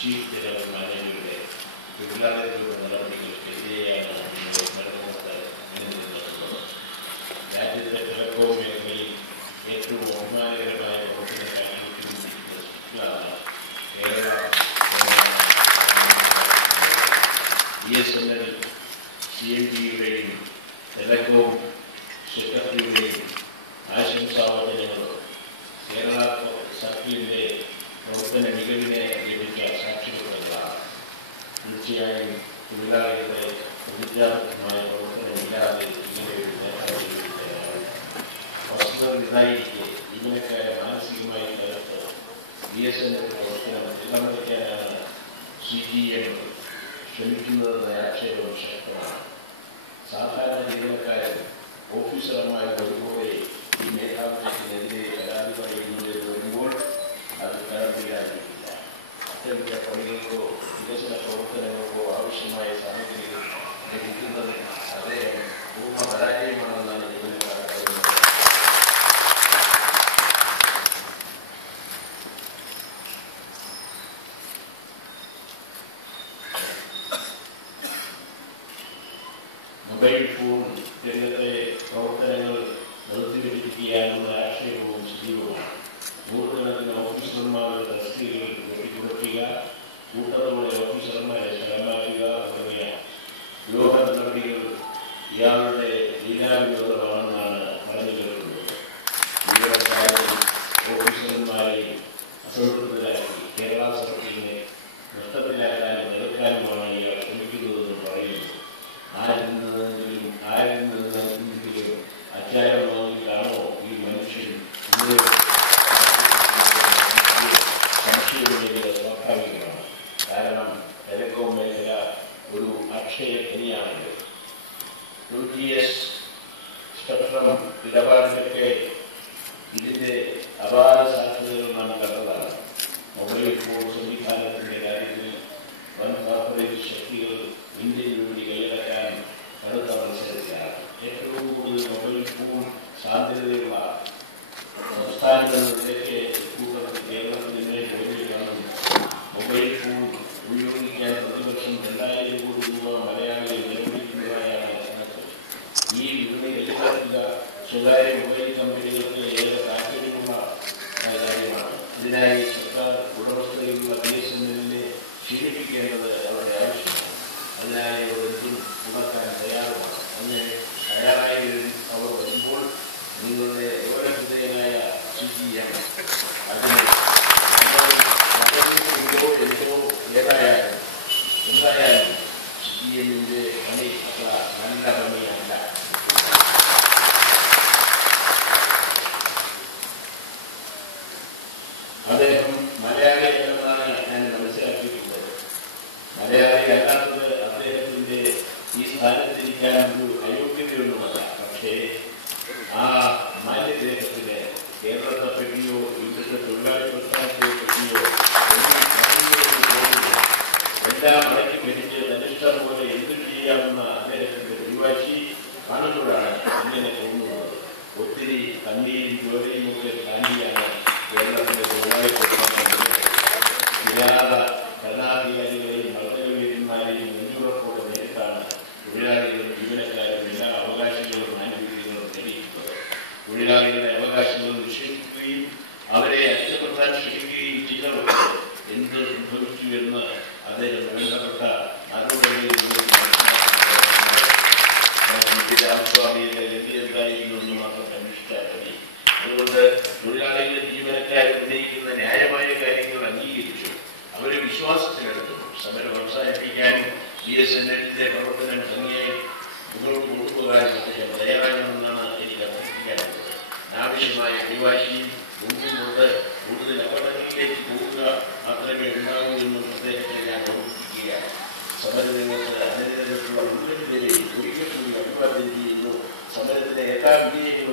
Chief general മാനേജറുടെ തൊഴിലാളികളുടെ നടപടികൾക്കെതിരെയാണ് നടക്കുന്നത്. രാജ്യത്തെ ടെലികോം മേഖലയിൽ ഏറ്റവും അഭിമാനകരമായ പ്രവർത്തനം കാഴ്ചവെച്ചുകൊണ്ടിരിക്കുന്ന കേരള BSNL CMDയുടെയും ടെലികോം സെക്രട്ടറിയുടെയും ആശംസാവചനങ്ങളും കേരള സർക്കിളിൻ്റെ പ്രവർത്തന മികവിനെ ലഭിച്ച സാക്ഷ്യപ്പെടുത്തുന്നതാണ്. തീർച്ചയായും തൊഴിലാളികളുടെ പ്രതിജ്ഞാബദ്ധമായ പ്രവർത്തനമില്ലാതെ ഇങ്ങനെയൊരു നേട്ടം വസ്തുത ഇതായിരിക്കെ ജീവനക്കാരെ മാനസികമായി തകർത്ത് BSNL പ്രവർത്തനം ഇളമറിക്കാനാണ് CGM ശ്രമിക്കുന്നതെന്ന ആക്ഷേപം ശക്തമാണ്. സാധാരണ ജീവനക്കാരും ഓഫീസർമാരും ഒരുപോലെ ഈ മേധാവിത്വത്തിനെതിരെ പരാതി പറയുന്നത് വരുമ്പോൾ അത് കടന്നില്ലാതിരിക്കില്ല. അത്തരത്തിലുള്ള പണികൾക്കോ വികസന പ്രവർത്തനങ്ങൾക്കോ ആവശ്യമായ സാഹചര്യം ലഭിക്കുന്നതിന് അദ്ദേഹം പൂർണ്ണ പരാജയമാണെന്നാണ് ജീവനക്കാർ പറയുന്നത്. മൊബൈൽ ഫോൺ രംഗത്തെ പ്രവർത്തനങ്ങൾ നിർത്തിവെച്ചിരിക്കുകയാണെന്ന ആക്ഷേപവും സജീവമാണ്. നൂറുകണക്കിന് ഓഫീസർമാരുടെ തസ്തികകൾ വെട്ടിക്കുറയ്ക്കുക, കൂട്ടത്തോടെ ഓഫീസർമാരെ സ്ഥലമാക്കുക തുടങ്ങിയ ദ്രോഹ നടപടികൾ ഇയാളുടെ ലീലാവിനോദമാണെന്നാണ് പറഞ്ഞു കേൾക്കുന്നത്. ജീവനക്കാരെയും ഓഫീസർമാരെയും അസംതൃപ്തരാക്കി കേരള സർക്കിളിനെ നഷ്ടത്തിലാക്കാനും നിലക്കാനുമാണ് ഇയാൾ ശ്രമിക്കുന്നതെന്ന് പറയുന്നു. ആരിൽ നിന്നെങ്കിലും അച്ചാരം വാങ്ങിയിട്ടാണോ ഈ മനുഷ്യൻ സംശയമേഖല സ്വാഭാവികമാണ്. കാരണം ടെലികോം മേഖല ഒരു അക്ഷയ ഖനിയാണല്ലോ. 2GS സ്പെക്ട്രം ഇടപാടിലൊക്കെ ഇതിൻ്റെ അപാര സാധ്യതകൾ നാം കണ്ടതാണ്. മൊബൈൽ ഫോൺ സംവിധാനത്തിൻ്റെ കാര്യത്തിൽ വൻ കോർപ്പറേറ്റ് ശക്തികൾ ഇന്ത്യയിൽ വേണ്ടി കൈയടക്കാൻ കടുത്ത മത്സരത്തിലാണ്. ഏറ്റവും കൂടുതൽ മൊബൈൽ ഫോൺ സാധ്യതയുള്ള സംസ്ഥാനങ്ങളിലേക്ക് കൂട്ടത്തിൽ കേരളത്തിൽ തന്നെ പോലെയാണ്. മൊബൈൽ ഫോൺ ഉപയോഗിക്കാൻ പ്രതിവർഷം 2000 കോടി രൂപ മലയാളികൾ ചെലവഴിക്കുന്നതായാണ് കണക്ക്. ഈ വിപണി ലഭ്യമാക്കുക സ്വകാര്യ മൊബൈൽ കമ്പനികൾക്ക് ഏറെ താല്പര്യമുള്ള കാര്യമാണ്. ഇതിനായി സർക്കാർ ഉടമസ്ഥതയിലുള്ള BSNLനെ ക്ഷീണിപ്പിക്കേണ്ടത് അവരുടെ ആവശ്യമാണ്. അതിനായി അവർ എന്തും ഉണക്കാൻ തയ്യാറുമാണ്. അങ്ങനെ തയ്യാറായി അവർ വരുമ്പോൾ നിങ്ങളുടെ ഹൃദയനായ CGM അതിന് എന്തോ എന്തായാലും CGMന്റെ പണി അത്ര നല്ല പണിയല്ല. അദ്ദേഹം മലയാളി എന്നാണ് ഞാൻ മനസ്സിലാക്കിയിട്ടുള്ളത്. മലയാളി അല്ലാത്തത് അദ്ദേഹത്തിന്റെ ഈ സ്ഥാനത്തിരിക്കാൻ ഒരു അയോഗ്യതയൊന്നുമല്ല. പക്ഷേ ആ മാന്യദേഹത്തിന് കേരളത്തെ പറ്റിയോ ഇവിടുത്തെ തൊഴിലാളി പ്രസ്ഥാനത്തെ പറ്റിയോ എല്ലാം അടക്കി ഭരിച്ച് തനിഷ്ടം പോലെ എന്തും ചെയ്യാമെന്ന അദ്ദേഹത്തിന്റെ പിടിവാശി കാണുമ്പോഴാണ് ഇങ്ങനെ തോന്നുന്നത്. ഒത്തിരി കണ്ണീരും ജോലിയും ഒക്കെ താണ്ടിയാണ് കേരളത്തിന്റെ തൊഴിലാളി പ്രസ്ഥാനം ഇല്ലാത ഭരണാധികാരികളെയും ഭരണവീരന്മാരെയും നെഞ്ചുറപ്പോടെ നേരിട്ടാണ് തൊഴിലാളികളും ജീവനക്കാരും എല്ലാ അവകാശങ്ങളും ആനുകൂല്യങ്ങളും നേടിയിട്ടുള്ളത്. തൊഴിലാളികളുടെ അവകാശങ്ങൾ നിഷേധിക്കുകയും അവരെ അച്ചപ്പെടുത്താൻ ശ്രമിക്കുകയും ചെയ്തവർക്ക് എന്ത് സംഭവിച്ചു എന്ന് അദ്ദേഹം ബന്ധപ്പെട്ട രാമസ്വാമിയുടെ എന്തായിരുന്നു മാത്രം അന്വേഷിച്ചാൽ മതി. അതുകൊണ്ട് തൊഴിലാളികളുടെ ജീവനക്കാർ ഉന്നയിക്കുന്ന ന്യായമായ കാര്യങ്ങൾ അംഗീകരിച്ചു. അവരെ വിശ്വാസത്തിലെടുത്തു. സമരം അവസാനിപ്പിക്കാനും BSNLന്റെ പ്രവർത്തനം ഭംഗിയായി മുന്നോട്ട് കൊണ്ടുപോകാനും അദ്ദേഹം തയ്യാറാകണമെന്നാണ് എനിക്ക് അഭ്യർത്ഥിക്കാനുള്ളത്. ആവശ്യമായ പിടിവാശിയും മുൻപിലുണ്ട് കൂടുതൽ അപകടങ്ങളിലേക്ക് പോവുക മാത്രമേ ഉണ്ടാകൂ എന്നും അദ്ദേഹത്തെ ഞാൻ ഓർമ്മിപ്പിക്കുകയാണ്. സമരരംഗത്ത് അതിനെതിരെയുള്ള മുഴുവൻ പേരെയും ഒരിക്കൽ കൂടി അഭിവാദ്യം ചെയ്യുന്നു. സമരത്തിലെ എല്ലാ വിജയങ്ങളും